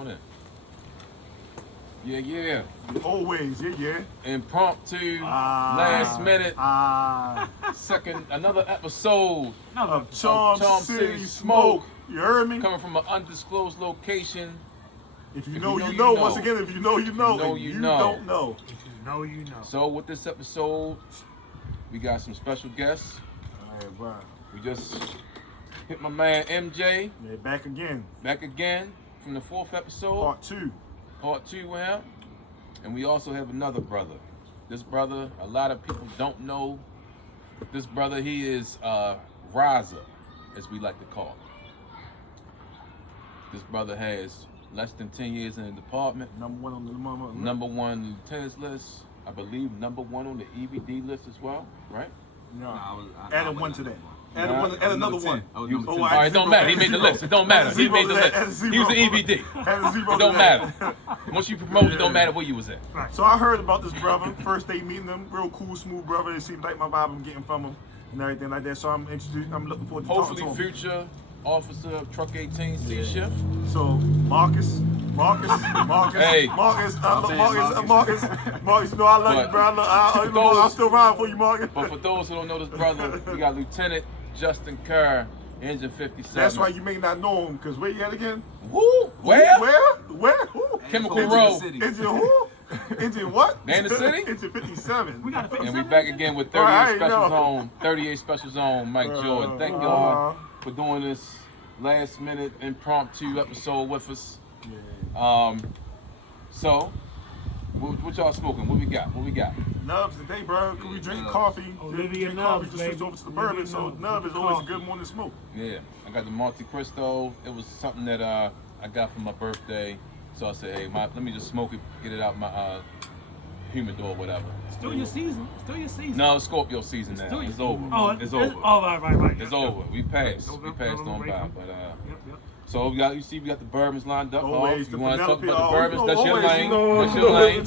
on in. Yeah. Always, yeah. Impromptu, last minute, another episode of Charm City Smoke. You heard me? Coming from an undisclosed location. If you know, you know. Once again, if you know, you know. If you don't know. If you know, you know. So with this episode, we got some special guests. All right, bro. We just hit my man MJ. Yeah, back again. Back again from the 4th episode. Part 2 with him. And we also have another brother. This brother, a lot of people don't know. This brother, he is Riser, as we like to call him. This brother has less than 10 years in the department. Number 1 on the mama. Number 1 lieutenant's list. I believe number 1 on the EBD list as well, right? No, I added 1 today. Add another 1. All right, it don't matter. He made the list. It don't matter. He made the list. He was an EBD. It don't matter. Once you promote, it don't matter where you was at. Right. So I heard about this brother. First day meeting him, real cool, smooth brother. It seems like my vibe I'm getting from him and everything like that. So I'm looking forward to talking to him. Hopefully, future officer of Truck 18 C shift. So Marcus. Hey. Marcus. You know I love you, bro. I'll still ride for you, Marcus. But for those who don't know this brother, we got Lieutenant Justin Kerr, Engine 57. That's why you may not know him, because where you at again? Who? Where? Who? Chemical Row. Engine who? Engine what? Man the City? Engine 57. We got a 57. And we back again with 38 Special Zone, Mike Jordan. Thank y'all for doing this last minute impromptu episode with us. So, what y'all smoking? What we got? Nubs today, bro. Cause we drink coffee. Olivia Nubs, Nubs, just switch over to the bourbon. So Nub is always a good morning smoke. Yeah, I got the Monte Cristo. It was something that I got for my birthday. So I said, hey, let me just smoke it, get it out my humidor, whatever. Still your season. No, it's Scorpio season now. It's over. It's over. Oh, right. It's over. We passed. We passed on by. But so we got the bourbons lined up. Always. You want to talk about the bourbons? That's your always, lane. That's your lane.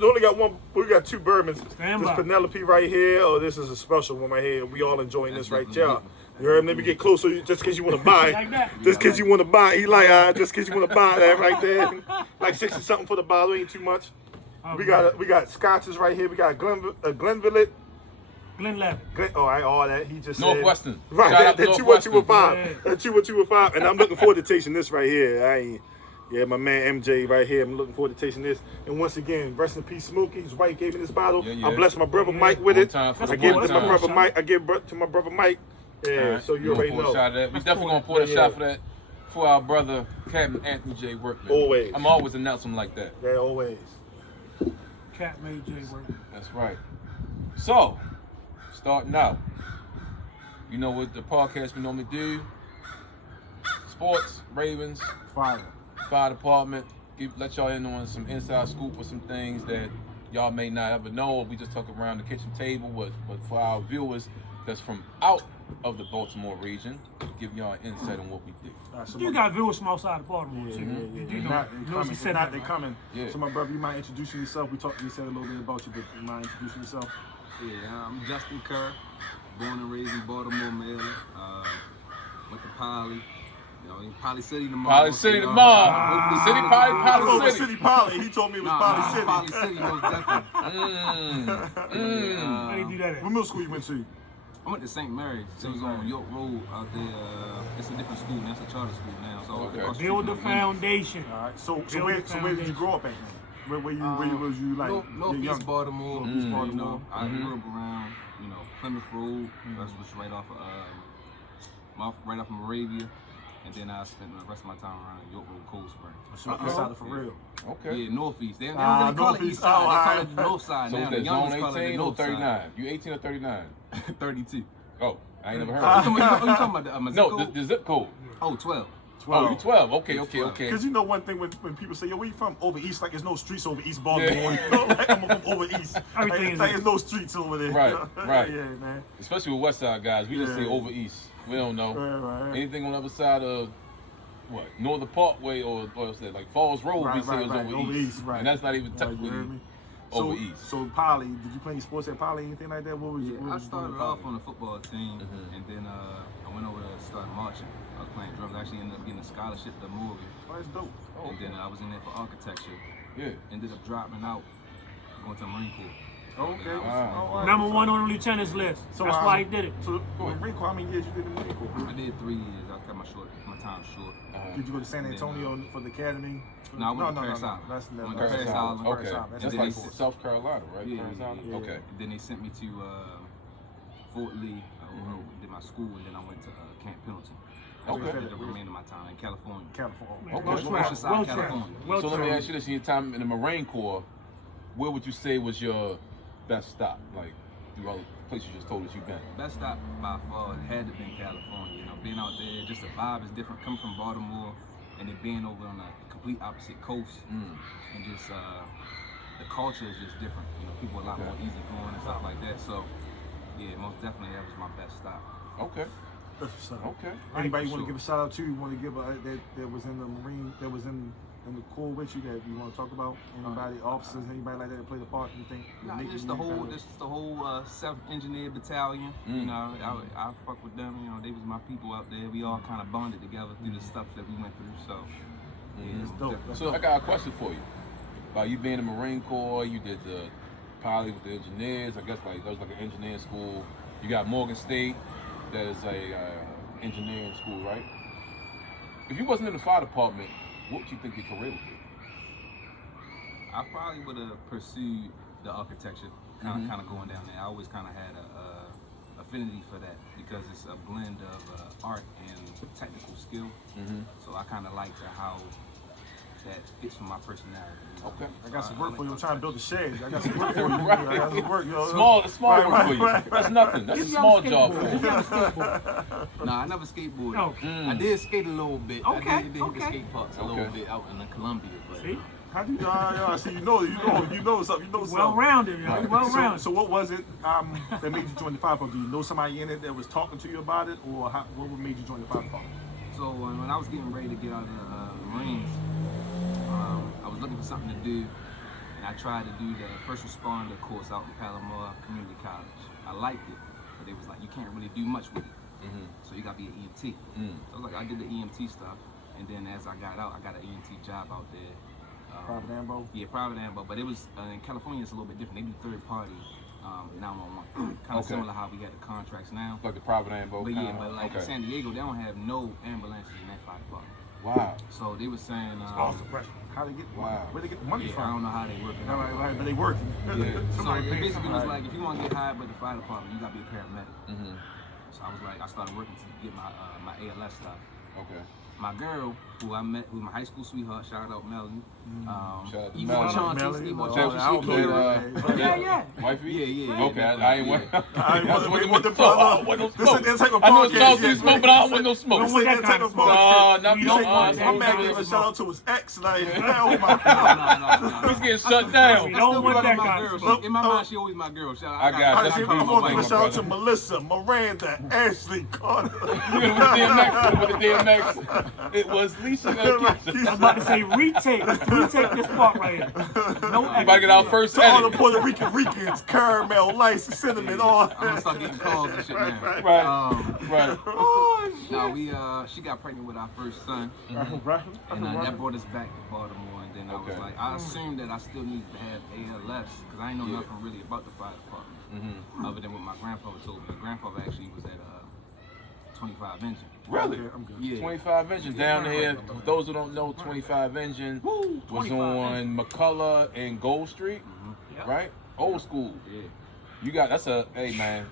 We only got one. We got 2 bourbons. Stand This by. Penelope right here. Oh, this is a special one right here. We all enjoying this right here. You heard me? Let me get closer just because you want to buy Like that. it. Just because you want to buy it. He like, just because you want to buy that right there. Like 60 something for the bottle. Ain't too much. We got scotches right here. We got Glenlivet. All that. He just Northwestern. Said. Right, Shout that out 21215. That 21215. And I'm looking forward to tasting this right here. My man MJ right here. I'm looking forward to tasting this. And once again, rest in peace, Smokey. His wife gave me this bottle. Yeah. I bless my brother Mike with it. I give it to my brother Mike. I give it to my brother Mike. Yeah, right. so you already know. We definitely gonna pour a shot for that for our brother Captain Anthony J. Workman. Always. I'm always announcing like that. Yeah, always. Cat made J work. That's right. So, starting out, you know what the podcast we normally do: sports, Ravens, Fire department. Let y'all in on some inside scoop or some things that y'all may not ever know. We just talk around the kitchen table, but for our viewers that's from out of the Baltimore region, give y'all an insight on what we do. You got viewers from outside of Baltimore too. They're coming. Yeah. So my brother, you mind introducing yourself? We said a little bit about you, but you mind introducing yourself? Yeah, I'm Justin Kerr, born and raised in Baltimore, Maryland. Went to Poly. Poly City tomorrow. Poly City tomorrow. The city Poly City. City Poly. He told me it was Poly City. Poly City, most definitely. How do you do that at? What middle school you went to? I went to St. Mary's. It was on York Road out there. It's a different school now. It's a charter school now. So Okay. across the Build street the from foundation. All right. So where did you grow up at? Where was you like? Northeast Baltimore. Northeast You Baltimore. know, I grew up around, Plymouth Road. That's what's right off of Moravia. And then I spent the rest of my time around York Road, Cold Spring. So east side for real. Okay. Yeah, northeast. They don't really call it east side. They call it the north side So now. is The that youngest zone call it the 18 or north 39? side. You 18 or 39? 32. Oh, I ain't never heard You of it. talking about the zip No, code? the zip code. Oh, 12. Oh, you 12. Okay. Because you know one thing when people say, yo, where you from? Over east, like there's no streets over East Baltimore. Like I'm from over east. Everything is like there's no streets over there. Right. Yeah, man. Especially with West Side guys, we just say over east. We don't know. Right. Anything on the other side of what? Northern Parkway or what's that? Like Falls Road, we say is over east. Right. And that's not even You technically. heard me? over East. So Poly, did you play any sports at Poly, anything like that? What was Yeah, what I was you doing started at off Poly? on the football team, and then I went over to start marching. I was playing drums. I actually ended up getting a scholarship to Morgan, Oh, that's dope. and then I was in there for architecture. Yeah. Ended up dropping out, going to the Marine Corps. Okay. Wow. All right. Number one on the lieutenant's list. So, That's why he did it. So, Marine Corps, how many years you did in the Marine Corps? I did 3 years. I cut my time short. Did you go to San Antonio for the academy? No, I went to Paris no. Island. That's Went to that's- Paris that's- Island. Okay. Paris Island. That's And like then they- South Carolina, right? Yeah, Paris Island? yeah. Okay. Then they sent me to Fort Lee. I did my school, and then I went to Camp Pendleton. That's where I Okay. did the remainder of my time in California. California. Okay. Well traveled. Oceanside, Well California. traveled. Well So let me traveled. ask you this: in your time in the Marine Corps, where would you say was your best stop? Like through all the places you just told us you've been. Best stop by far had to be California. You know, being out there, just the vibe is different. Coming from Baltimore, and then being over on the complete opposite coast, and just the culture is just different. You know, people are a lot more easygoing and stuff like that. So, yeah, most definitely that was my best stop. Okay. That's what's up. Okay. Anybody you want to Sure. give a shout out to? You want to give that was in the Marine, that was in the Corps with you, that you want to talk about? Anybody, officers, anybody like that that played a part? You think? Nah, Make just you the whole, better? just the whole 7th Engineer Battalion. You know, I fuck with them. You know, they was my people out there. We all kind of bonded together through the stuff that we went through. So, yeah, That's dope. That's So I got a question for you. About you being in the Marine Corps, you did the Poly with the engineers. I guess like that was like an engineering school. You got Morgan State, that is a engineering school, right? If you wasn't in the fire department, what would you think your career would be? I probably would have pursued the architecture, kind of going down there. I always kind of had a affinity for that because it's a blend of art and technical skill. So I kind of like how that fits with my personality. You know? Okay. I got some work for you. I'm like trying to build a shed. I got some work for you. Right. I got some work, yo. Small Right, work for you. right. That's nothing. That's a small job for you. Nah, I never skateboarded. Okay. I did skate a little bit. Okay, I did hit the okay. skate parks a little bit out in the Columbia. But See? How do you see? You know something. You know something. Well rounded, yo. Well rounded. So what was it that made you join the fire department? Do you know somebody in it that was talking to you about it, or what made you join the fire department? So when I was getting ready to get out of the Marines, I was looking for something to do, and I tried to do the first responder course out in Palomar Community College. I liked it, but they was like, you can't really do much with it, so you gotta be an EMT. So I was like, I did the EMT stuff, and then as I got out, I got an EMT job out there. Private Ambo? Yeah, private ambo, but it was in California. It's a little bit different. They do third party 911, kind of similar how we got the contracts now. Like the private ambo. But yeah, but like in okay. San Diego, they don't have no ambulances in that fire department. Wow. So they were saying, All suppression. How they get? Wow. Where they get the money yeah, I from? don't know how they work it All out. right, but they working. Yeah. So Somebody it paying basically was somebody. like, if you want to get hired by the fire department, you gotta be a paramedic. Mm-hmm. So I was like, I started working to get my ALS stuff. Okay. My girl, who I met, who's my high school sweetheart, shout out Melanie. Shout out to Even Melanie. Chauncey, Melanie, Steve well, Chauncey, I don't she know played, her. Yeah. Wifey? Yeah. Okay, I ain't want. I want the I don't want no This smoke. is type of I know it's podcast, Chelsea yes, smoke, but but I don't want no smoke. Don't want that kind of smoke. Nah, We don't want that My man kind gave a of shout out to his ex, like, oh my god. He's getting shut down. We don't want that my kind girl. of smoke. In my mind, she always my girl. Shout out. I got it. I'm That's gonna beautiful, give a my shout out to brother. Melissa, Miranda, Ashley, Carter. With the DMX. It was Lisa. I'm about to say retake this part right here. No We about to get our first To all the edit. Puerto Ricans, caramel, lice, cinnamon, all. I'm gonna start getting calls and shit now. Right. Right. No, she got pregnant with our first son, Right. and that brought us back to Baltimore. And then I was Okay. like, I assumed that I still needed to have ALS because I didn't know nothing really about the fire department, other than what my grandfather told me. My grandfather actually was at 25 engine. Really? I'm good. Yeah. 25 Engine down there. For those who don't know, 25 Engine was 25 on McCullough and Gold Street, Yep. right? Old school. Yeah. You got hey man.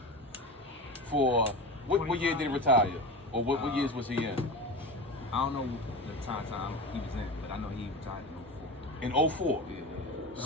For what year did he retire? Or what years was he in? I don't know the time he was in, but I know he retired in 04. In 04. Yeah.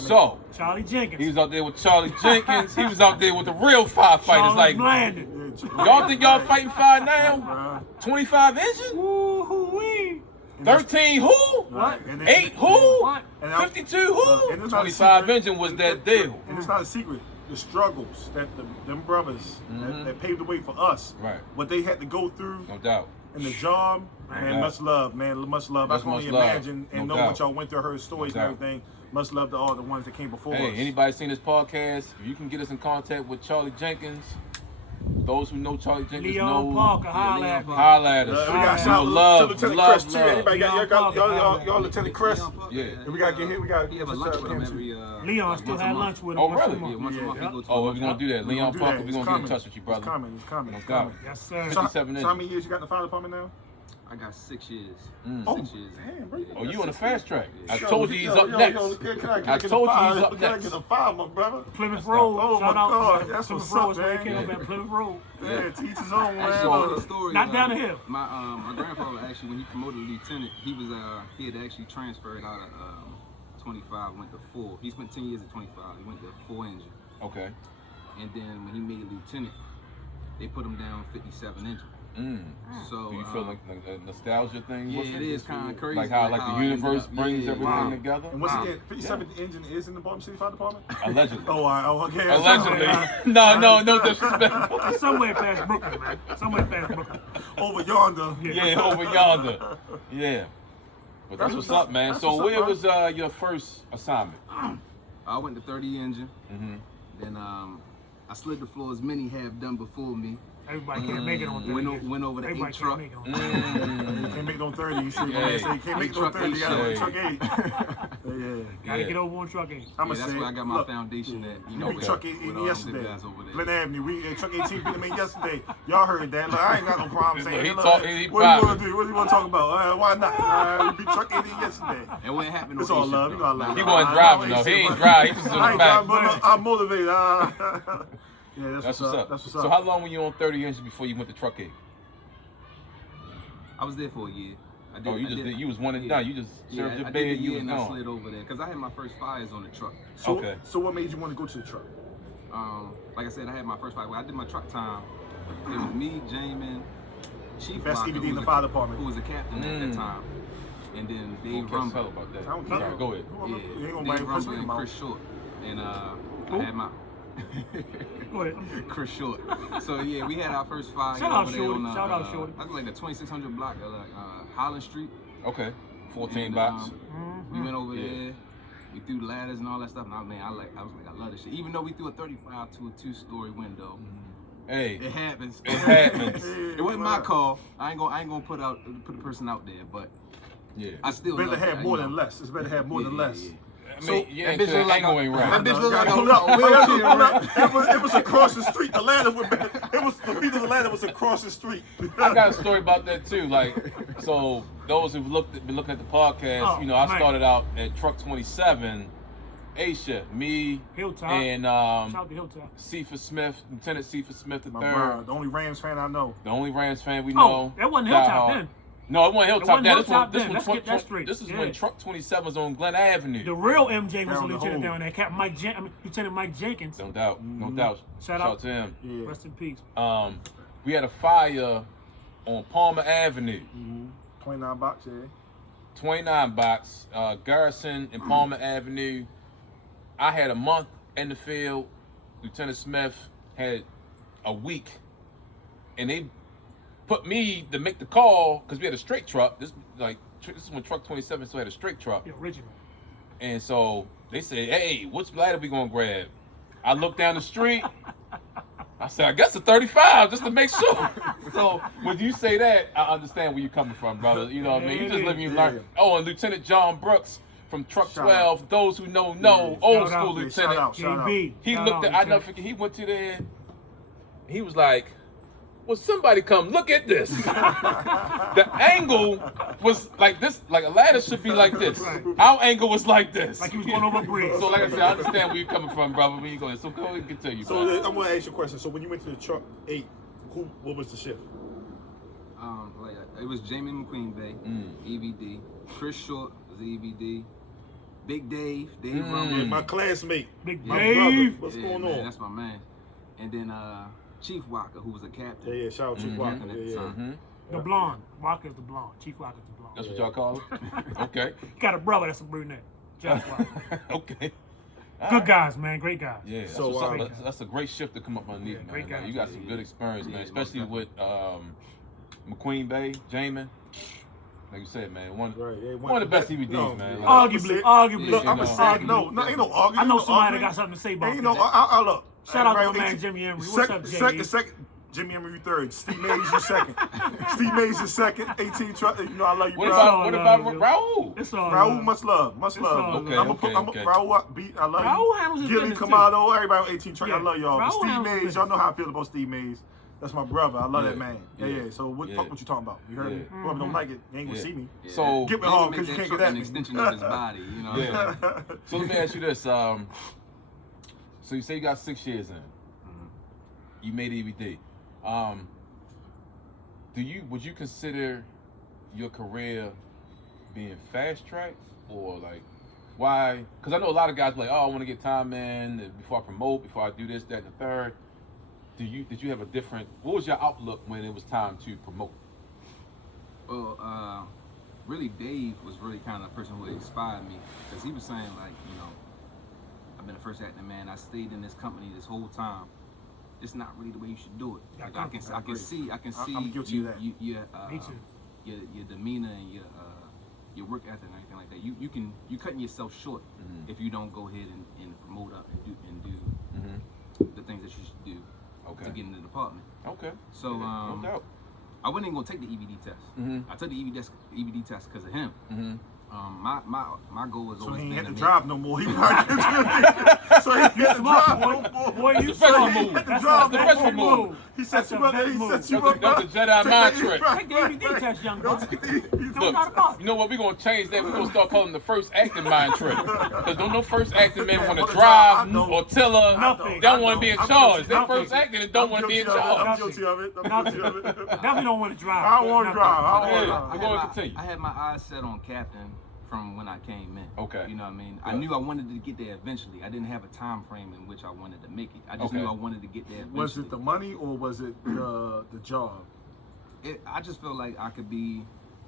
So Charlie Jenkins. he was out there with Charlie Jenkins. He was out there with the real firefighters. Charlie Like, Blandon. y'all think y'all fighting fire now? 25 Engine? Woo-hoo-wee. 13 who? What? And then- 8 who? What? And I- 52 and who? it's not a 25 secret. Engine was that deal. And it's not a secret. The struggles that them brothers that paved the way for us, Right. what they had to go through, No doubt. and the job, man, much love, man, much love. I can only imagine and know what y'all went through, heard stories and everything. Much love to all the ones that came before us. Hey, anybody seen this podcast? If you can get us in contact with Charlie Jenkins, those who know Charlie Jenkins know. Parker, holla at us. Holla at us. We got shout love, to Lieutenant love, Chris too. Anybody got y'all Lieutenant Chris? Yeah. And we gotta get hit. We gotta have a lunch with him every. Leon still had lunch with him. Oh, really? Yeah, once a month he go to. Oh, we're gonna do that. Leon Parker, we're gonna get in touch with you, brother. It's coming. Yes, sir. 57 So how many years you got in the fire department now? I got 6 years. 6 years. Damn, bro. Oh, you on the fast track. I Yo, told you he's up next. I told you he's up Can I next. get a fire, my brother? Plymouth Road. Oh, Shout my out. God. That's Plymouth what's up, Road is where he man. came up at Plymouth Road. Yeah, teach his own, man. Actually, the story, Not down the hill. My grandfather actually, when he promoted lieutenant, he had actually transferred out of 25, went to 4. He spent 10 years at 25. He went to 4 engine. Okay. And then when he made lieutenant, they put him down 57 engine. So do you feel like a nostalgia thing? Yeah, it is kind of crazy. Like how the universe brings everything together. And once again, 57th engine is in the Baltimore City Fire Department? Allegedly. Okay. Allegedly. No disrespect. It's somewhere past Brooklyn, man. Somewhere past Brooklyn. Over yonder. Yeah, over yonder. Yeah. But that's what's up, man. So where was your first assignment? I went to 30 engine. Then I slid the floor as many have done before me. Everybody can't make it on 30. Went over the 8 Everybody truck. can't make it on 30. You can't make no 30. You should say you can't make no 30. You got to truck 8. Gotta get over on truck 8. That's where I got my foundation at. You know, we truck 18 yesterday. over there. Glen Avenue. We truck 18 beat them in yesterday. Y'all heard that. Look, I ain't got no problem saying it. What do you want to do? What do you want to talk about? Why not? We beat truck 18 yesterday. And what happened? It's all love. You got love. He wasn't driving though. He ain't driving. He just in the back. But I'm motivated. Yeah, that's what's up. That's what's up. So how long were you on 30 inches before you went to truck 8? I was there for a year. You was one and done. You just served your bid. You was and I gone. slid over there because I had my first fires on the truck. So what made you want to go to the truck? Like I said, I had my first fire. When I did my truck time, it was me, Jamin, Chief Best Walker, EBD in the fire department, who was a captain at that time, and then Dave Tell Rumble. about that. I don't care. Sorry, go ahead. Yeah, Dave Rumble and Chris Short, and I had my. Go ahead. Chris Short. So yeah, we had our first fire. Shout out over Shorty. there on, Shout out Shorty. I think like the 2600 block of Holland Street. Okay. 14 and, box. We went over there. We threw ladders and all that stuff. And I love this shit. Even though we threw a 35 to a 2-story window. Hey, it happens. It happens. It wasn't my call. I ain't gonna put the person out there, but yeah, I still better have more than less. It's better have more than less. I mean, that bitch look like ain't right. That bitch look like a wheelchair. It was across the street. The ladder the feet of the ladder was across the street. I got a story about that too. Like, so those who've been looking at the podcast, I started out at Truck 27, Asia, me, Hilltop. and Shout out to Hilltop. Cephas Smith, Lieutenant Cephas Smith III. The only Rams fan I know. The only Rams fan we know. That wasn't Hilltop then. No, it wasn't Hilltop. Let's get that straight. This is when Truck 27 was on Glen Avenue. The real MJ was a lieutenant down there. Captain Lieutenant Mike Jenkins. No doubt. No doubt. Shout out to him. Yeah. Rest in peace. We had a fire on Palmer Avenue. 29 box, yeah. 29 box, Garrison and Palmer Avenue. I had a month in the field. Lieutenant Smith had a week. And they put me to make the call because we had a straight truck. This is when Truck 27 still had a straight truck. The original. And so they said, "Hey, which ladder we gonna grab?" I looked down the street. I said, "I guess a 35 just to make sure." So when you say that, I understand where you're coming from, brother. You know what I mean? You just live and you learn. Oh, and Lieutenant John Brooks from Truck 12. Those who know, old school lieutenant. He looked at. I never forget. He went to there. He was like, "Well, somebody come look at this." The angle was like this, like a ladder should be like this. Right. Our angle was like this. Like he was going over a bridge. So like I said, I understand where you're coming from, brother. When you go, so go ahead and continue. So I'm gonna ask you a question. So when you went to the truck 8, what was the shift? It was Jamin McQueen Bay, EVD. Chris Short was EVD. Big Dave Rumble. Yeah, my classmate. Big my Dave. brother. What's going man, on? That's my man. And then Chief Walker, who was a captain. Yeah, shout out Chief Walker. At the time. The blonde. Walker's the blonde. Chief Walker's the blonde. That's what y'all call him? Okay. He got a brother that's a brunette. Josh Walker. Okay. Good guys, man. Great guys. Yeah, that's a great shift to come up underneath, man. great guys. You got some good experience, man, especially with McQueen Bay, Jamin. Like you said, man, one Right, of the best DVDs, man. Like, Arguably. Look, I'm You gonna know. say no, ain't no argument. I know no somebody argument. that got something to say about Ain't that. no, I look. Shout out to Everybody my man 18 Jimmy Emery. What's up, Jimmy? Second, Jimmy Emery third. Steve Mays, you second. Steve Mays is second. 18 truck. You know I love you, what bro. about love, Raul? It's all Raul, love. much love, much love. Okay, I'm okay. Raul up, beat. I love Raul you. handles his Gilly, business, too. Kamado, everybody on 18 truck. Yeah. I love y'all. But Raul Steve handles his Mays, business. y'all know how I feel about Steve Mays. That's my brother. I love Yeah, that man. yeah, Yeah. So what yeah. fuck what you talking about? You heard me? Yeah. Whoever don't like it, they ain't gonna Yeah. see me. Yeah. So- Get me Maybe hard make because you that can't truck get at an me. extension of his body, you know. Yeah. So let me ask you this. So you say you got 6 years in. You made DVD. Would you consider your career being fast tracked or like why? Because I know a lot of guys like, oh, I want to get time in before I promote, before I do this, that, and the third. Did you have a different? What was your outlook when it was time to promote? Well, really, Dave was really kind of the person who inspired me because he was saying like, you know, I've been the first acting man. I stayed in this company this whole time. It's not really the way you should do it. Like, I can see I'm guilty of that. Me too. Your demeanor and your work ethic and everything like that. You cutting yourself short if you don't go ahead and promote up and do the things that you should do to get in the department. Okay. So no doubt. I wasn't even gonna take the EVD test. I took the EVD test because of him. My goal was So always he ain't been had to make- drive no more. So he ain't had to drive no more. Boy, you That's the smart. move. That's That's the professional move. He set you up. He set you That's up. the Jedi mind trick. Take the EVD test, young boy. Look, Don't doubt about you it. know what? We're going to change that. We're going to start calling the first acting mind trick. Because don't no first acting man want to drive or tell her Nothing. they don't want to be in I'm charge. guilty. They're first acting and don't want to be in charge. I'm guilty of it. I'm guilty of it. Definitely don't want to drive. I don't want to Nothing. drive. I don't want to Yeah. drive. We're going to continue. I had my eyes set on Captain from when I came in. Okay. You know what I mean? I Yeah. knew I wanted to get there eventually. I didn't have a time frame in which I wanted to make it. I just Okay. knew I wanted to get there eventually. Was it the money or was it the job? I just feel like I could be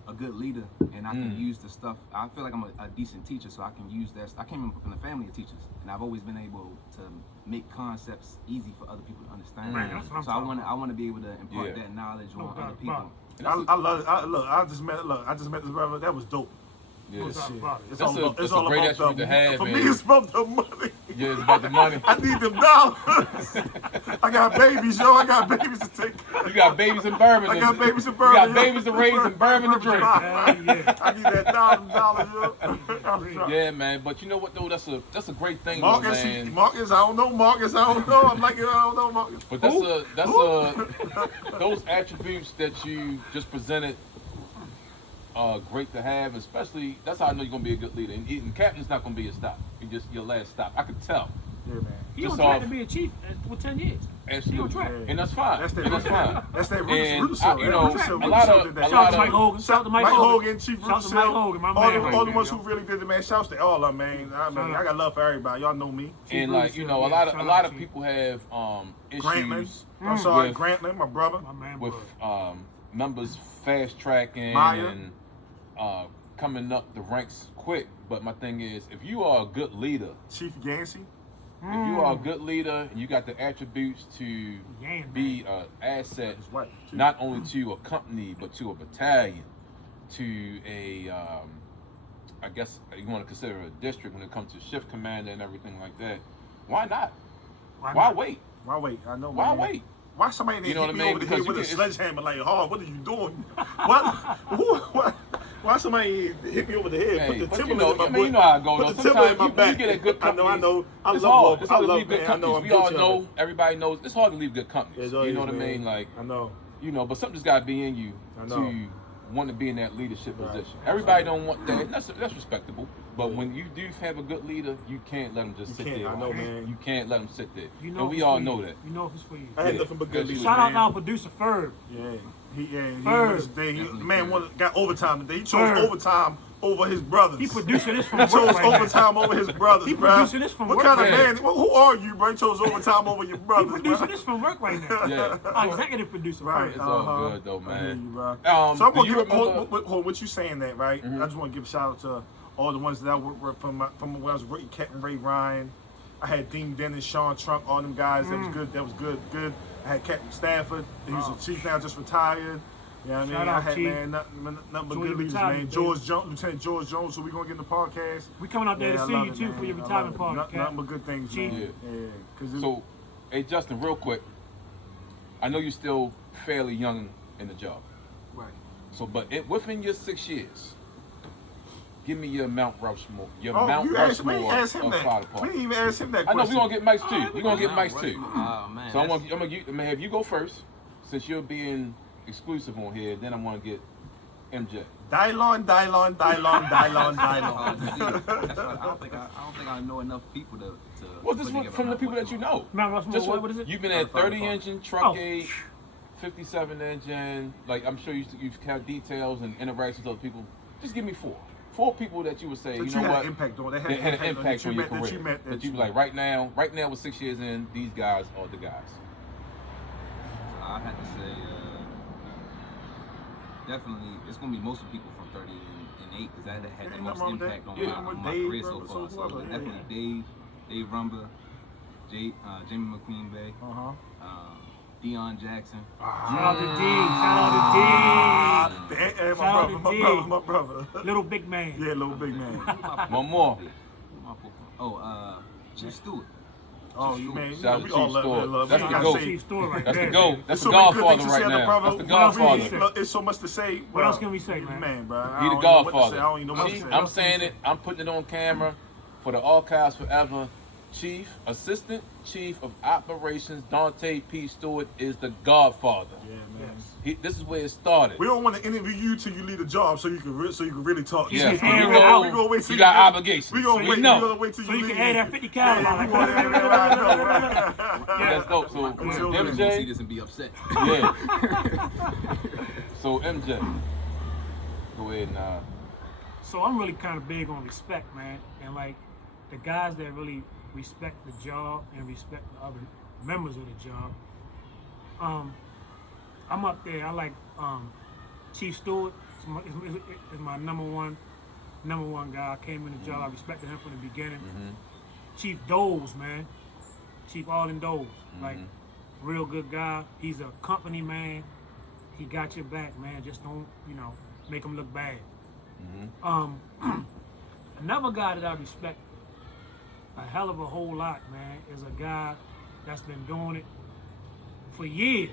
a good leader and I can use the stuff. I feel like I'm a decent teacher, so I can use that. I came from a family of teachers, and I've always been able to make concepts easy for other people to understand. Right, that's what I'm so I talking want about. to be able to impart Yeah. that knowledge No on doubt other people. about I love it. I just met this brother. That was dope. Yeah. What's up? Shit. It's That's all a- about, that's it's a all great about attribute to have, For me, man. it's about the money. Yeah, it's about the money. I need them dollars. I got babies, yo. I got babies to take. You got babies in bourbon. I got babies in You bourbon. got yo. babies to raise and bourbon to drink. Hell yeah. I need that $1,000, yo. I'm trying. Yeah, man. But you know what though? That's a great thing, though, Marcus, man. Marcus, I don't know. Marcus, I don't know. I'm like, I don't know, Marcus. But Who? those attributes that you just presented are great to have, especially that's how I know you're gonna be a good leader. And captain's not gonna be your stop. He just your last stop. I could tell. Yeah, man. He on Just track off- to be a chief for 10 years. Absolutely. track. And that's fine. That's that. And that's fine. That's that And Roots I- show. you know, Roots show, a Roots lot show of- did a that. lot Shout out to of- Mike Hogan. Shout out to Mike Mike Hogan. Hogan, Chief Shout out Roots to Mike Show. Hogan, my all man. the ones who really did it, man. Shouts to all of them, man. I got love for everybody. Y'all know me. And like you know, a Yeah, lot shout of out to people have Grantland. issues I'm sorry, with- Grantland, my brother. My man, with bro. members fast tracking Maya. and coming up the ranks quick. But my thing is, if you are a good leader, Chief Yancey. if you are a good leader and you got the attributes to Yeah, be an asset, His wife. too. not only to a company but to a battalion, to a I guess you want to consider a district when it comes to shift commander and everything like that. Why not? Why not? wait? Why wait? I know. Why man. wait? Why somebody didn't You know hit what I me mean? over the Because head with you a can- sledgehammer like, oh, what are you doing? Why somebody hit me over the head? Hey, Put the but you timberland know, in my I mean, you butt. know how it goes. Put Though. the timberland in my Sometimes you back. get a good company. I know. I It's love hard. ball. It's I hard to love, leave good man. I know. companies. I'm We all guilty of know. it. Everybody knows. It's hard to leave good companies. It's always, You know what I man. mean? Like, I know. you know, but something's got to be in you I know. to want to be in that leadership Right. position. Everybody don't want that. And that's respectable. But when you do have a good leader, you can't let them just sit can't, there. I know, man. You can't let them sit there. You know And if we it's all for you. know that. You know if it's for you. I had Yeah. nothing but good Yes, leaders, Shout out man. to our producer, Ferb. He Ferb. won today. Definitely Man Ferb. got overtime today. He chose Ferb. overtime over his brothers. He producing this from He work chose right now. overtime over his brothers, He bro. producing this from What work kind of right man? Who are you, bro? He chose overtime over your He brothers, producing bro. this from work right now. Yeah. Our executive producer, Right. It's Ferb. all good though, I hear you, man. bro. Do So I'm gonna you give remember- hold what you saying that, right? I just want to give a shout out to all the ones that I worked with from when I was working, Captain Ray Ryan. I had Dean Dennis, Sean Trunk, all them guys. That was good. That was good. Good. I had Captain Stafford. He was a chief now, just retired. Yeah, I mean, Shout I out, had, Chief. man, nothing but Enjoy good your leaders, retirement, man. Lieutenant George Jones, who we gonna get in the podcast. We coming out there Yeah, to I see love you it, too man. for your I love retirement it. party, Nothing Cap. but good things, Chief. man. Yeah. Yeah. 'Cause So, hey Justin, real quick. I know you're still fairly young in the job. Right. So, but within your 6 years, give me your Mount Rushmore. Your oh, Mount we ain't Rushmore asked him of fire that. We department. didn't even ask him that I know question. we're gonna get Mike's too. We're gonna get Mike's too. Oh man. So I'm gonna have you go first, since you're being exclusive on here. Then I'm gonna get MJ. Dylon. That's right. I don't think I know enough people to. Well, this put is together from the Mount people that you Rushmore. know. Mount Rushmore, Just what is it? You've been at Fire 30 department. engine, truck gauge, 57 engine. Like I'm sure you've had details and interactions with other people. Just give me four people that you would say, That you you know had what, an impact on. That they had an impact on your that career. you met. That you be like, right now with 6 years in, these guys are the guys. So I had to say, definitely, it's gonna be mostly people from 30 and 8 because that had the Ain't most nothing wrong with impact that. on Yeah, my with my Dave, career so brother, far. so So whoever, definitely Dave Rumba, Jimmy McQueen Bay, Deion Jackson. Shout out to D. Shout out to Shout out to My brother. D. Little big man. Yeah, little big man. One more. Chief Stewart. Oh, you man, Shout out we to all Chief love Stewart. love. That's We the gotta GOAT. say- Chief Stewart right That's there. the GOAT. That's There's the so many good Godfather things to say right on the now. brother. That's the What else can we Godfather. say? It's so much to say. What else can we say, man? Man, bro. I He the don't know what to say. Godfather. I don't even know what to Chief, say. I'm saying it. I'm putting it on camera for the archives forever. Chief, Assistant Chief of Operations Dante P. Stewart is the Godfather. Yeah, man. This is where it started. We don't want to interview you till you leave the job, so you can really talk. Yeah, He's we airing know- it out. We gonna wait till You got obligations. We gonna We wait. know. We gonna wait till So you you leave. can add that 50 calories. Yeah, we want to add that. That's dope. So Until See MJ, this and be upset. yeah. So MJ, go ahead and So I'm really kind of big on respect, man. And like the guys that really respect the job and respect the other members of the job. I'm up there. I like Chief Stewart. Is my number one guy. I came in the job. I respected him from the beginning. Chief Doles, man. Chief Arlen Doles. Like real good guy. He's a company man. He got your back, man. Just don't, make him look bad. Another guy that I respect a hell of a whole lot, man, is a guy that's been doing it for years.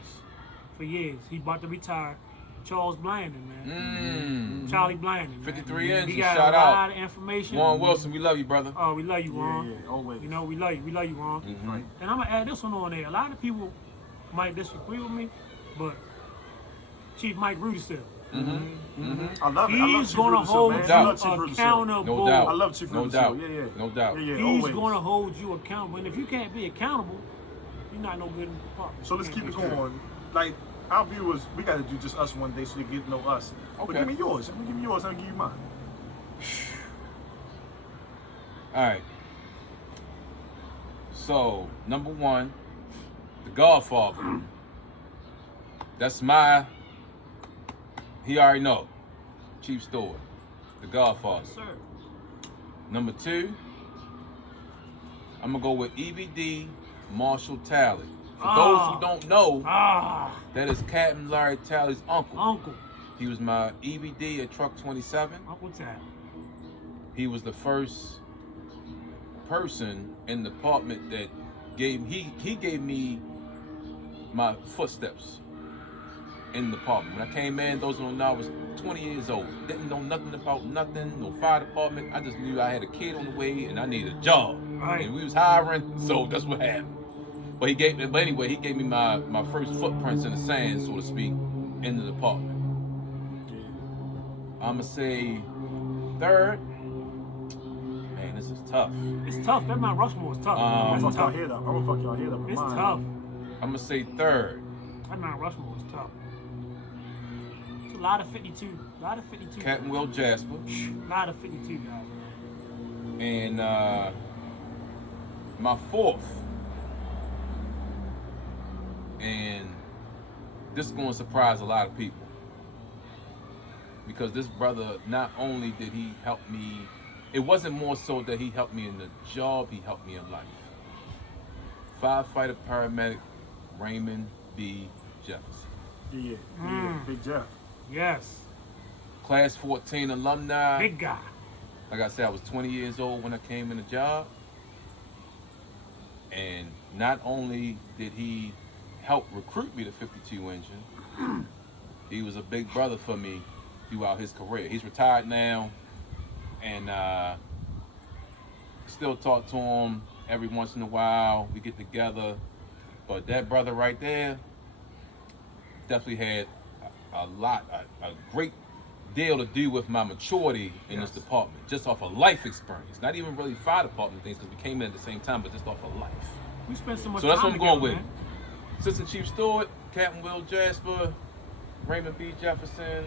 He about to retire. Charles Blandon, man. Charlie Blandon, man. 53 He inches, got shout a out. lot of information. Warren Wilson, we love you, brother. Oh, we love you, Ron. Yeah, always. We love you. We love you, Ron. Right. And I'm gonna add this one on there. A lot of people might disagree with me, but Chief Mike Rudisill. I love it. I love He's Chief gonna Rudisill, hold man. you I love Chief Rudisill. accountable. No doubt. I love Chief No Rudisill. doubt. Yeah. No doubt. Yeah, He's always. gonna hold you accountable. And if you can't be accountable, you're not no good in the department. So let's keep it going. Like our viewers, we got to do just us one day so they get to know us. But Okay. give me yours. I'm gonna give you yours. I'll give you mine. All right. So, number one, the Godfather. That's he already know. Chief Stewart, the Godfather. Sir. Number two, I'm gonna go with EVD Marshall Talley. For those who don't know, that is Captain Larry Talley's uncle. He was my EVD at Truck 27. Uncle Talley. He was the first person in the department that gave me my footsteps in the department. When I came in, those who don't know, I was 20 years old. Didn't know nothing about nothing, no fire department. I just knew I had a kid on the way and I needed a job. Right. And we was hiring, so that's what happened. But anyway, he gave me my first footprints in the sand, so to speak, in the department. I'ma say third. Man, this is tough. It's tough. That Mount Rushmore is tough. I'm That's gonna fuck y'all tough. head up. I'm gonna fuck y'all head up. It's Mine. tough. I'ma say third. That Mount Rushmore is tough. It's a lot of 52. A lot of 52. Captain Will Jasper. A lot of 52 guys. And my fourth, and this is going to surprise a lot of people, because this brother, not only did he help me, it wasn't more so that he helped me in the job, he helped me in life. Firefighter paramedic Raymond B. Jefferson. Yeah. Big Jeff. Yes. Class 14 alumni. Big guy. Like I said, I was 20 years old when I came in the job. And not only did he help recruit me to 52 engine, he was a big brother for me throughout his career. He's retired now, and still talk to him every once in a while. We get together. But that brother right there definitely had a great deal to do with my maturity in this department, just off of life experience. Not even really fire department things, because we came in at the same time, but just off of life. We spent so much So that's time what I'm going with. man. Assistant Chief Stewart, Captain Will Jasper, Raymond B. Jefferson,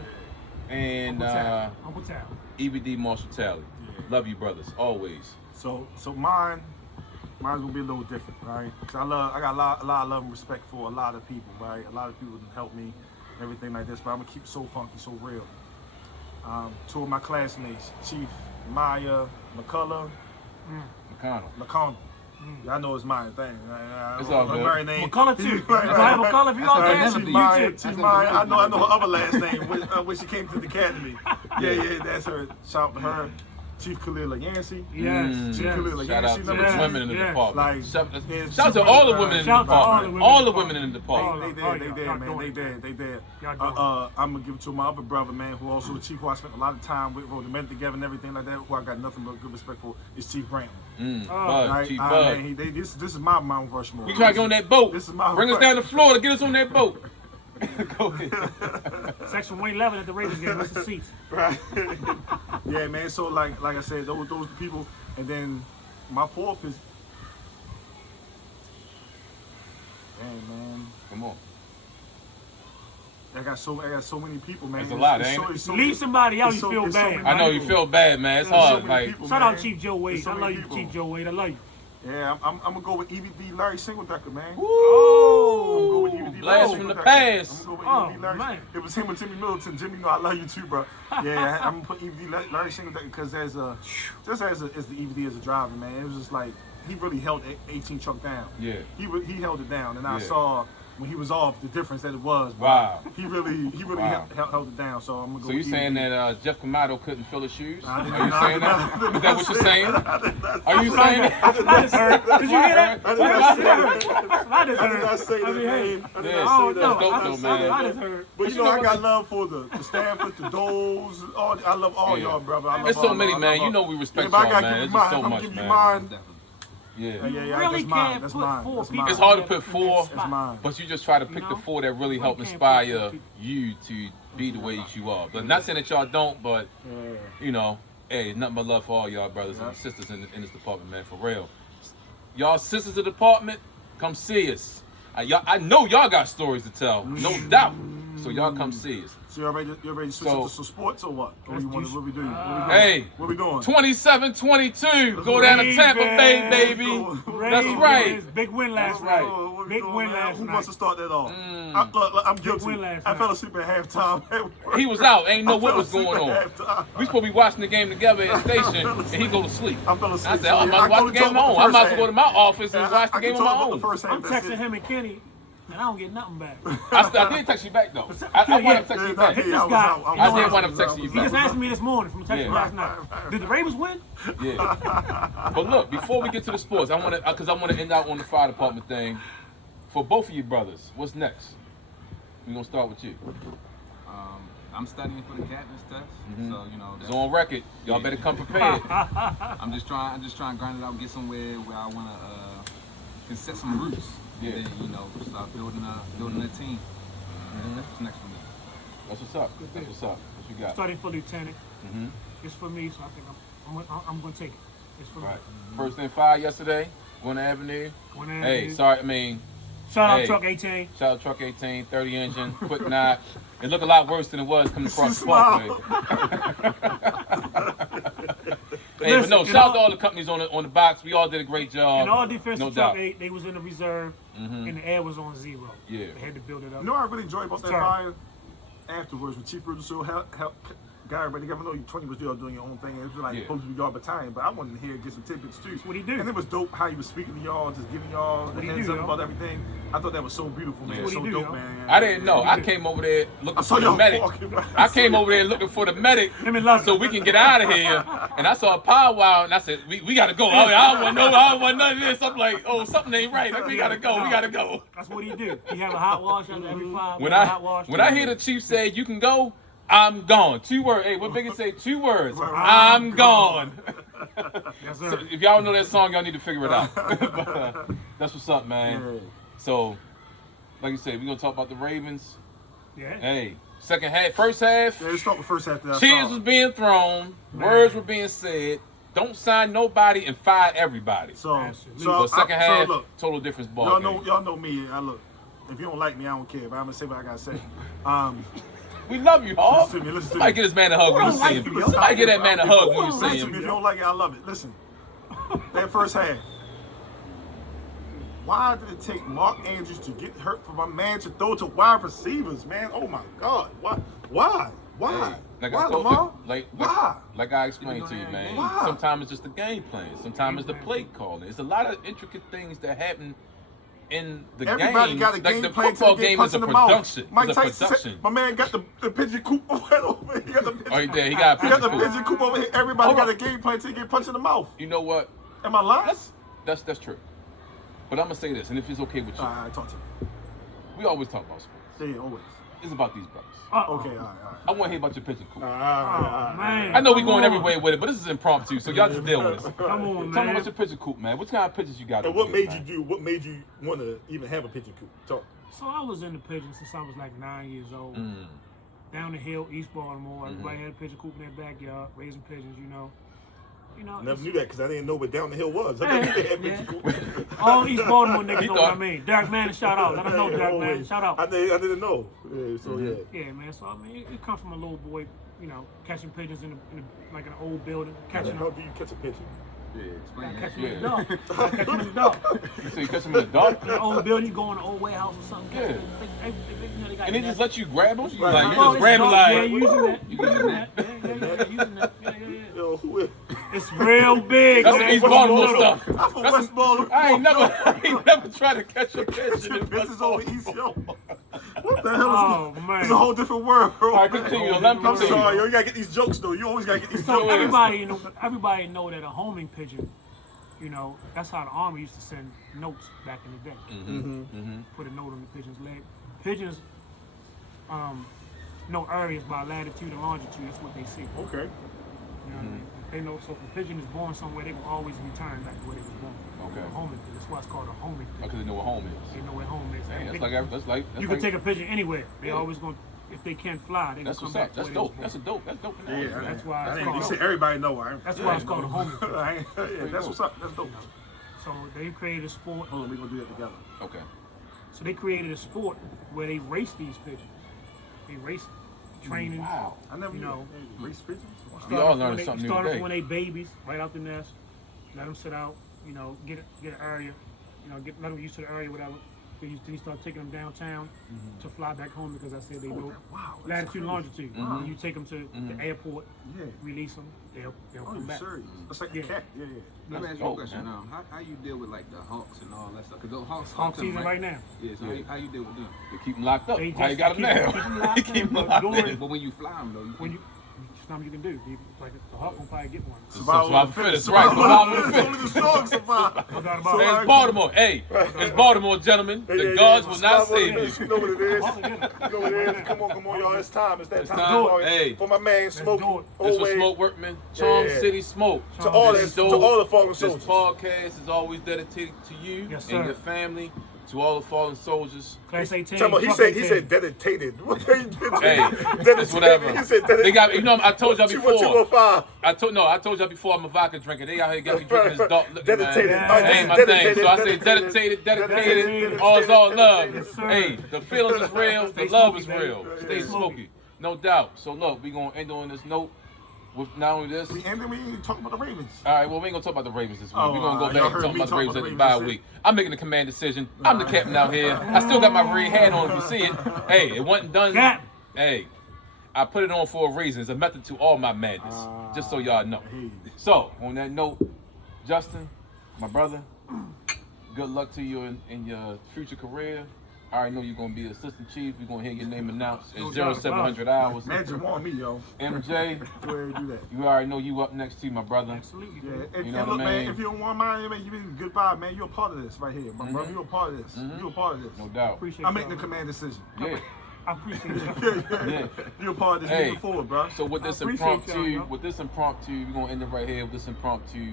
and Uncle Tal. EVD Marshall Talley. Yeah. Love you, brothers, always. So mine's gonna be a little different, right? Cause I got a lot of love and respect for a lot of people, right? A lot of people that help me, everything like this. But I'm gonna keep it so funky, so real. Two of my classmates, Chief Maya McCullough, McConnell. Y'all know it's my thing. It's all good. Her name. McCullough too. Right. McCullough, if you out there, Chief you Maya. too. Chief Maya. I know her other last name when she came to the academy. Yeah, that's her. Shout out to her. Chief Khalila Yancey. Yes. Chief Yes. Khalila Shout out Yancey. to the number two. women in the Yes. department. Like, Shout out to all the women in the Shout out to all the department. women All in the the women in the department. They Oh, did, y'all man. doing They did. Y'all doing I'm gonna give it to my other brother, man, who also the chief, who I spent a lot of time with, wrote the men together and everything like that. Who I got nothing but good respect for is Chief Brantley. Bud, Right? Chief Bud. Man, this is my Mount Rushmore. We try to get on that boat. This is my Bring us down to Florida. Get us on that boat. Go ahead. Section 111 at the Raiders game. What's the seats? Right. Yeah, man. So like I said, those people, and then my fourth is, man. Come on. I got so many people, man. It's a lot, ain't it? Leave somebody out, it's you so- feel it's so bad. many I know you people. feel bad, man. It's There's so hard. many Like, people, Shout out man. Chief Joe Wade. There's so I love many you, people. Chief Joe Wade. I love you. Yeah, I'm gonna go with EVD Larry Singledecker, man. woo! I'm gonna go with EVD Blast Larry from the Singledecker. past. I'm gonna go with Oh, EVD Larry. man. It was him and Jimmy Middleton. Jimmy, I love you too, bro. Yeah, I'm gonna put EVD Larry Singledecker because as the EVD as a driver, man, it was just like he really held 18 truck down. Yeah. He held it down, and I Yeah. saw when he was off the difference that it was. Bro. Wow. He really Wow. held it down. So I'm gonna go. So you with saying EVD. that Jeff Camato couldn't fill his shoes? I Are did you not- saying that? I did Is that what you're saying? Are you That's saying that? what I just heard. Did you hear that? I did not say that. That's what I just I did heard. not say that, I mean, hey, man. I did Yeah. not I say don't that. know. That's dope, I though, just- man. I just heard. But you you know, know I what? got love for the Stafford, the Doles. I love all Yeah. y'all, brother. I love There's all so y'all. many, I love man. all- You know we respect If I y'all, gotta man. give you It's mine, just so I'm much, giving you man. mine. Definitely. Yeah. Yeah, Really that's mine. can't That's put mine. four That's people mine. It's hard to together put in that four, spot. mine. but you just try to pick You the know? four that really help can't put inspire four people. you to be the way you are. But not saying that y'all don't, but you know, hey, nothing but love for all y'all brothers and sisters in this department, man, for real. Y'all sisters of the department, come see us. I know y'all got stories to tell, no doubt. So y'all come see us. So you ready to switch So- to some sports or what? Or Let's you want do- to, what we doing? Hey, What we doing? 27-22, go down to Tampa Bay, baby. That's right. Ravens, big win last That's right. night. What we Big doing, win man? last Who night. wants to start that off? Look, I'm guilty. win last I night. fell asleep at halftime. He was out, ain't know I what fell was going asleep on. at halftime. We supposed to be watching the game together at station, and he go to sleep. I fell asleep. I said, I'm So, about to I watch the can game on my talk own. about I'm the about to first go to my office and half. watch the I game can on talk my about own. the first half. I'm That's texting it. him and Kenny, and I don't get nothing back. I did text you back though. I wound up texting you back. This Yeah, I was guy, out. you I know did what? wind up texting you He back. just asked me this morning from texting Yeah. last night. Did the Ravens win? Yeah. But look, before we get to the sports, I want to end out on the fire department thing. For both of you brothers, what's next? We're gonna start with you. I'm studying for the captain's test, so you know. It's on record. Y'all better come prepared. I'm just trying to grind it out, get somewhere where I wanna can set some roots. Yeah. And then, you know, start building a team. That's what's next for me. That's what's up. That's what's up. What you got? Studying for lieutenant. Mhm. It's for me, so I think I'm going to take it. It's for Right. me. First and fire yesterday. Gwinnett Avenue. Gwinnett Hey, Avenue. sorry. I mean, Shout out hey. Truck 18. shout out Truck 18, 30 engine, quick knock. It looked a lot worse than it was coming across the Smile. parkway. Hey, but Listen, no, you shout out know- to all the companies on the box. We all did a great job. And all defensive no Truck doubt. 8, they was in the reserve, and the air was on 0. Yeah. They had to build it up. You know what I really enjoyed about that Sorry. fire? Afterwards, when Chief Russell Guy, but you never know. 20 was there doing your own thing. It was like supposed to be y'all battalion, but I wanted to hear get some tidbits too. What he do? And it was dope how he was speaking to y'all, just giving y'all the heads up about everything. I thought that was so beautiful, man. So dope, man. I didn't know. I came over there looking for the medic. I came over there looking for the medic so we can get out of here. And I saw a powwow, and I said, "We gotta go." I don't want none of this. I'm like, "Oh, something ain't right. Like, we gotta go. We gotta go." That's what he do. He have a hot wash after every 5. When I hear the chief say, "You can go," I'm gone. 2 words. Hey, what Biggie say? 2 words. I'm gone. Yes, sir. So if y'all know that song, y'all need to figure it out. But, that's what's up, man. Yeah. So, like you said, we're gonna talk about the Ravens. Yeah. Hey, second half, first half. Yeah, let's start with first half. Cheers was being thrown. Words were being said. Don't sign nobody and fire everybody. But second half, total difference ball. Y'all know me. If you don't like me, I don't care. But I'm gonna say what I gotta say. We love you, Hall. Listen to me. Somebody get this man a hug when you see him. Somebody get that man a hug when you see him. If you don't like it, I love it. Listen, that first half. Why did it take Mark Andrews to get hurt for my man to throw to wide receivers, man? Oh my God. Why? Hey, Why, Lamar? Why? Like I explained to you, man. Why? Sometimes it's just the game plan. Sometimes it's the play calling. It's a lot of intricate things that happen in the Everybody game. got a game like the plan football to get game punched is a in the mouth. production. Mike It's a Tyson production. said, my man got the pigeon coop over. He got the pigeon. Oh, he did. He got the pigeon coop over here. Everybody got a game plan to get punched in the mouth. You know what? Am I lying? That's true. But I'm gonna say this, and if it's okay with you, All right, talk to me. we always talk about sports. Yeah, always. It's about these brothers. Okay, all right. I want to hear about your pigeon coop. Man. I know we going everywhere with it, but this is impromptu, so y'all just deal with us. Come on, man. Tell me about your pigeon coop, man. What kind of pigeons you got? And what made you want to even have a pigeon coop? Talk. So I was in the pigeons since I was like 9 years old. Down the hill, East Baltimore. Everybody had a pigeon coop in their backyard, raising pigeons, you know. Never knew that because I didn't know what down the hill was. I never knew they had pigeon coop. All East Baltimore niggas know what I mean. Derek Manning, shout out. Let them know, Derek Manning, shout out. I didn't know. Yeah, so yeah. Yeah, man. So I mean, it comes from a little boy, catching pigeons in like an old building, catching How them. do you catch a pigeon? Yeah, explain Catch that. them in the dark. Catch them in the dark. So you catch them in the dark? In an old building, you go in an old warehouse or something. Yeah. They got And they just let you grab them? Right. Like, you just grab them Yeah, like... using that. You using that. Yeah, using that. Yeah. Yo, who is? It's real big. That's man. some East Baltimore stuff. I'm from West Baltimore. I ain't never tried to catch a pigeon in West This is over Baltimore. East, yo. What the hell is this? man. It's a whole different world, bro. All right, continue. Let me I'm continue. sorry, yo. You gotta get these jokes, though. You always gotta get these So jokes. everybody know that a homing pigeon, that's how the Army used to send notes back in the day. Put a note on the pigeon's leg. Pigeons know areas by latitude and longitude. That's what they see. Okay. You know what I mean? They know, so if a pigeon is born somewhere, they will always return back to where they was born. Okay. A homing pigeon. That's why it's called a homing pigeon. Because they know what home is. They know where home is. Dang, that's like You can take a pigeon anywhere. They always going, if they can't fly, they That's will what's come up. back to That's where dope. they was That's born. a dope. Yeah, man. That's why it's You called. said everybody know. That's why it's called a homing pigeon. Yeah, that's what's up. That's dope. So they created a sport. Hold on, we're gonna do that together. Okay. So they created a sport where they race these pigeons. They race training. Wow. I never You knew know. race pigeons. We all learning something new Start today. off when they babies, right out the nest. Let them sit out. Get an area. Let them used to the area, whatever. Then you start taking them downtown to fly back home because I said they know Wow. latitude and longitude. You take them to the airport, Yeah. release them, they'll Oh, come you back. serious? That's like Yeah. a cat. Yeah. Let me ask you a dope, question. man. How you deal with like the hawks and all that stuff? Because the hawks Hawk hunt them, season right now. Yeah, so how you deal with them? They keep them locked up. They How you just got them now? keep 'em locked You keep in, them but locked during- in. But when you fly them though, When something you can do. Like the hawk will probably get one. Survival of the fittest, right? Survival of the Only the strong survive. No doubt So, about Hey, it. it's Baltimore. Hey, it's Baltimore, gentlemen. The gods will not save you. You know what it is. Hawk will get it. You know what it is. Come on, y'all. It's time. It's that It's time. time. All right. Hey. For my man, Smoke. do it. This was Always. Smoke Workman, Charm Yeah. City Smoke. To all This the is dope. fallen This soldiers. podcast is always dedicated to you Yes, and sir. your family, to all the fallen soldiers. Class 18. Tell me, he fuck said 18. dedicated. Hey, Dedicated. it's whatever. He said dedicated. They got me. I told y'all before. 205. I told y'all before I'm a vodka drinker. They out here got me drinking this dark liquor, man. Dedicated. That ain't my thing. So I say dedicated. All's all love. Yes, sir. Hey, the feelings is real. The Stay love is smoky, baby. real. Stay Stay smoky. smoky. No doubt. So look, we gonna end on this note with not only this. And then we ain't talking about the Ravens. All right, well, we ain't gonna talk about the Ravens this week. Oh, We're gonna go y'all back and heard talk me about the talk Ravens about at the the bye Ravens, week. I'm making the command decision. I'm the captain out here. I still got my red hat on if you see it. Hey, it wasn't done. Cap. Hey, I put it on for a reason. It's a method to all my madness. Just so y'all know. Hey. So, on that note, Justin, my brother, good luck to you in your future career. I already know you're going to be assistant chief. We're going to hear your name announced at 0700 hours. Magic want me, yo. MJ, Go ahead and do that. you already know you up next to my brother. Absolutely. Yeah, Bro. and, You know and what look, I mean? man, if you don't want mine, man, you be a good vibe, man. You're a part of this right here, my brother. You're a part of this. You're a part of this. No doubt. Appreciate I make the y'all, man. command decision. Yeah. I appreciate y'all. Yeah. You're a part of this Hey, moving forward, bro. So with this I appreciate impromptu, y'all, yo. we're gonna end it right here with this impromptu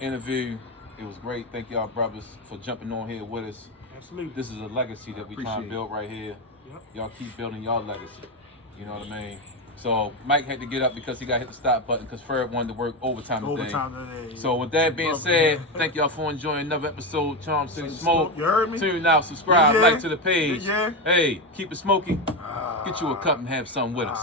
interview. It was great. Thank y'all brothers for jumping on here with us. Absolutely. This is a legacy that we trying to Appreciate build right here. Yep. Y'all keep building y'all legacy. You know what I mean? So Mike had to get up because he got hit the stop button because Fred wanted to work overtime today. Overtime today. So with that being Brother, said, man. thank y'all for enjoying another episode. Charm City Say Smoke. smoke, you heard me? Tune out, subscribe, Yeah. like to the page. Yeah. Hey, keep it smoky. Get you a cup and have something with us.